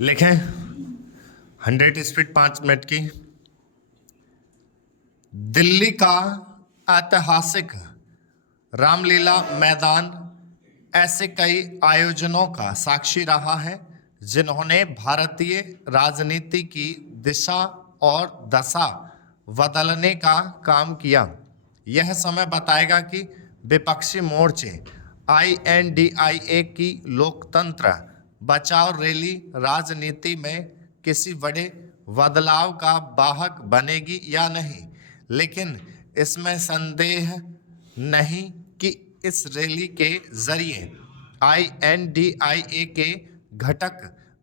लिखें 100 speed 5 minute की। दिल्ली का ऐतिहासिक रामलीला मैदान ऐसे कई आयोजनों का साक्षी रहा है जिन्होंने भारतीय राजनीति की दिशा और दशा बदलने का काम किया। यह समय बताएगा कि विपक्षी मोर्चे INDIA की लोकतंत्र बचाओ रैली राजनीति में किसी बड़े बदलाव का वाहक बनेगी या नहीं, लेकिन इसमें संदेह नहीं कि इस रैली के जरिए INDIA के घटक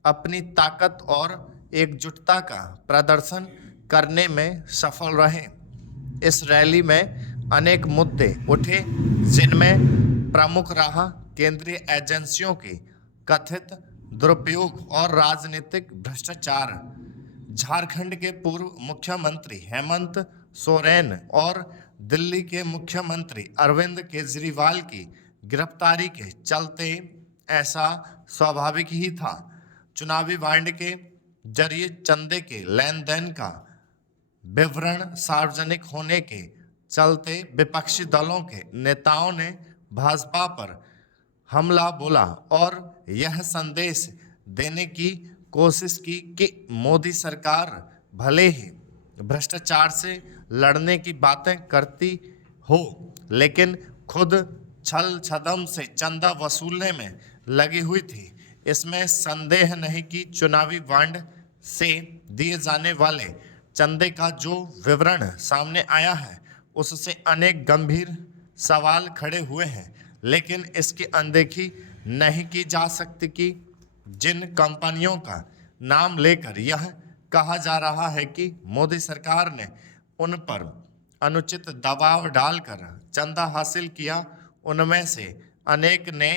अपनी ताकत और एकजुटता का प्रदर्शन करने में सफल रहे। इस रैली में अनेक मुद्दे उठे जिनमें प्रमुख रहा केंद्रीय एजेंसियों की कथित दुरुपयोग और राजनीतिक भ्रष्टाचार। झारखंड के पूर्व मुख्यमंत्री हेमंत सोरेन और दिल्ली के मुख्यमंत्री अरविंद केजरीवाल की गिरफ्तारी के चलते ऐसा स्वाभाविक ही था। चुनावी बांड के जरिए चंदे के लेन देन का विवरण सार्वजनिक होने के चलते विपक्षी दलों के नेताओं ने भाजपा पर हमला बोला और यह संदेश देने की कोशिश की कि मोदी सरकार भले ही भ्रष्टाचार से लड़ने की बातें करती हो, लेकिन खुद छल छदम से चंदा वसूलने में लगी हुई थी। इसमें संदेह नहीं कि चुनावी बांड से दिए जाने वाले चंदे का जो विवरण सामने आया है उससे अनेक गंभीर सवाल खड़े हुए हैं, लेकिन इसकी अनदेखी नहीं की जा सकती कि जिन कंपनियों का नाम लेकर यह कहा जा रहा है कि मोदी सरकार ने उन पर अनुचित दबाव डालकर चंदा हासिल किया, उनमें से अनेक ने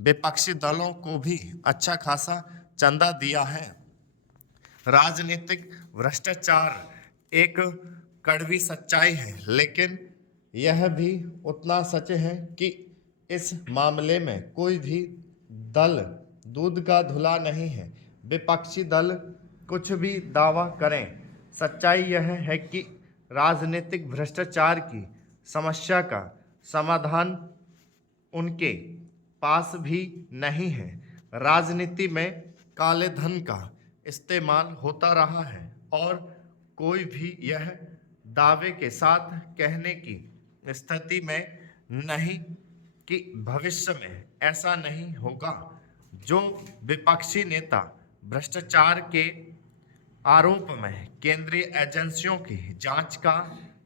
विपक्षी दलों को भी अच्छा खासा चंदा दिया है। राजनीतिक भ्रष्टाचार एक कड़वी सच्चाई है, लेकिन यह भी उतना सच है कि इस मामले में कोई भी दल दूध का धुला नहीं है। विपक्षी दल कुछ भी दावा करें, सच्चाई यह है कि राजनीतिक भ्रष्टाचार की समस्या का समाधान उनके पास भी नहीं है। राजनीति में काले धन का इस्तेमाल होता रहा है और कोई भी यह दावे के साथ कहने की स्थिति में नहीं कि भविष्य में ऐसा नहीं होगा। जो विपक्षी नेता भ्रष्टाचार के आरोप में केंद्रीय एजेंसियों की जांच का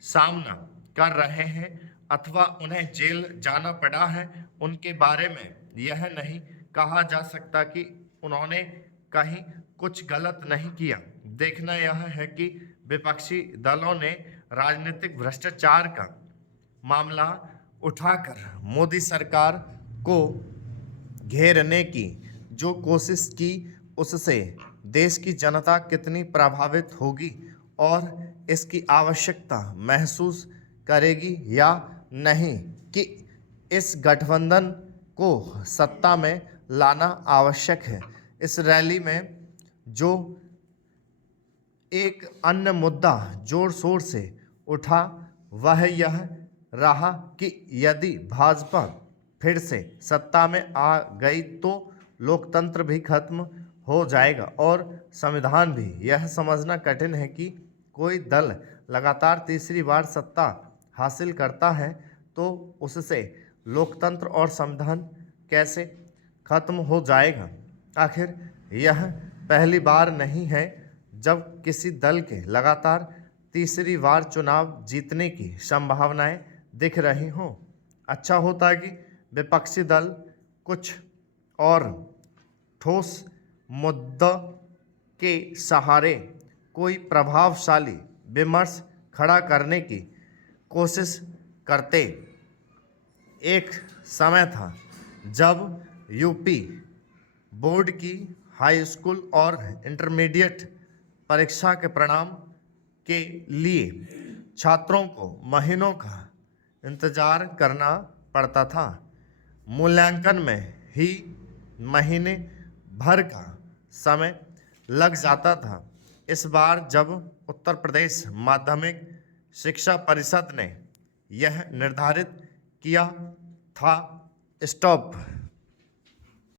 सामना कर रहे हैं अथवा उन्हें जेल जाना पड़ा है, उनके बारे में यह नहीं कहा जा सकता कि उन्होंने कहीं कुछ गलत नहीं किया। देखना यह है कि विपक्षी दलों ने राजनीतिक भ्रष्टाचार का मामला उठाकर मोदी सरकार को घेरने की जो कोशिश की उससे देश की जनता कितनी प्रभावित होगी और इसकी आवश्यकता महसूस करेगी या नहीं कि इस गठबंधन को सत्ता में लाना आवश्यक है। इस रैली में जो एक अन्य मुद्दा जोर शोर से उठा वह यह रहा कि यदि भाजपा फिर से सत्ता में आ गई तो लोकतंत्र भी खत्म हो जाएगा और संविधान भी। यह समझना कठिन है कि कोई दल लगातार तीसरी बार सत्ता हासिल करता है तो उससे लोकतंत्र और संविधान कैसे खत्म हो जाएगा। आखिर यह पहली बार नहीं है जब किसी दल के लगातार तीसरी बार चुनाव जीतने की संभावनाएं दिख रही हों। अच्छा होता कि विपक्षी दल कुछ और ठोस मुद्दा के सहारे कोई प्रभावशाली विमर्श खड़ा करने की कोशिश करते। एक समय था जब यूपी बोर्ड की हाई स्कूल और इंटरमीडिएट परीक्षा के परिणाम के लिए छात्रों को महीनों का इंतजार करना पड़ता था। मूल्यांकन में ही महीने भर का समय लग जाता था। इस बार जब उत्तर प्रदेश माध्यमिक शिक्षा परिषद ने यह निर्धारित किया था, स्टॉप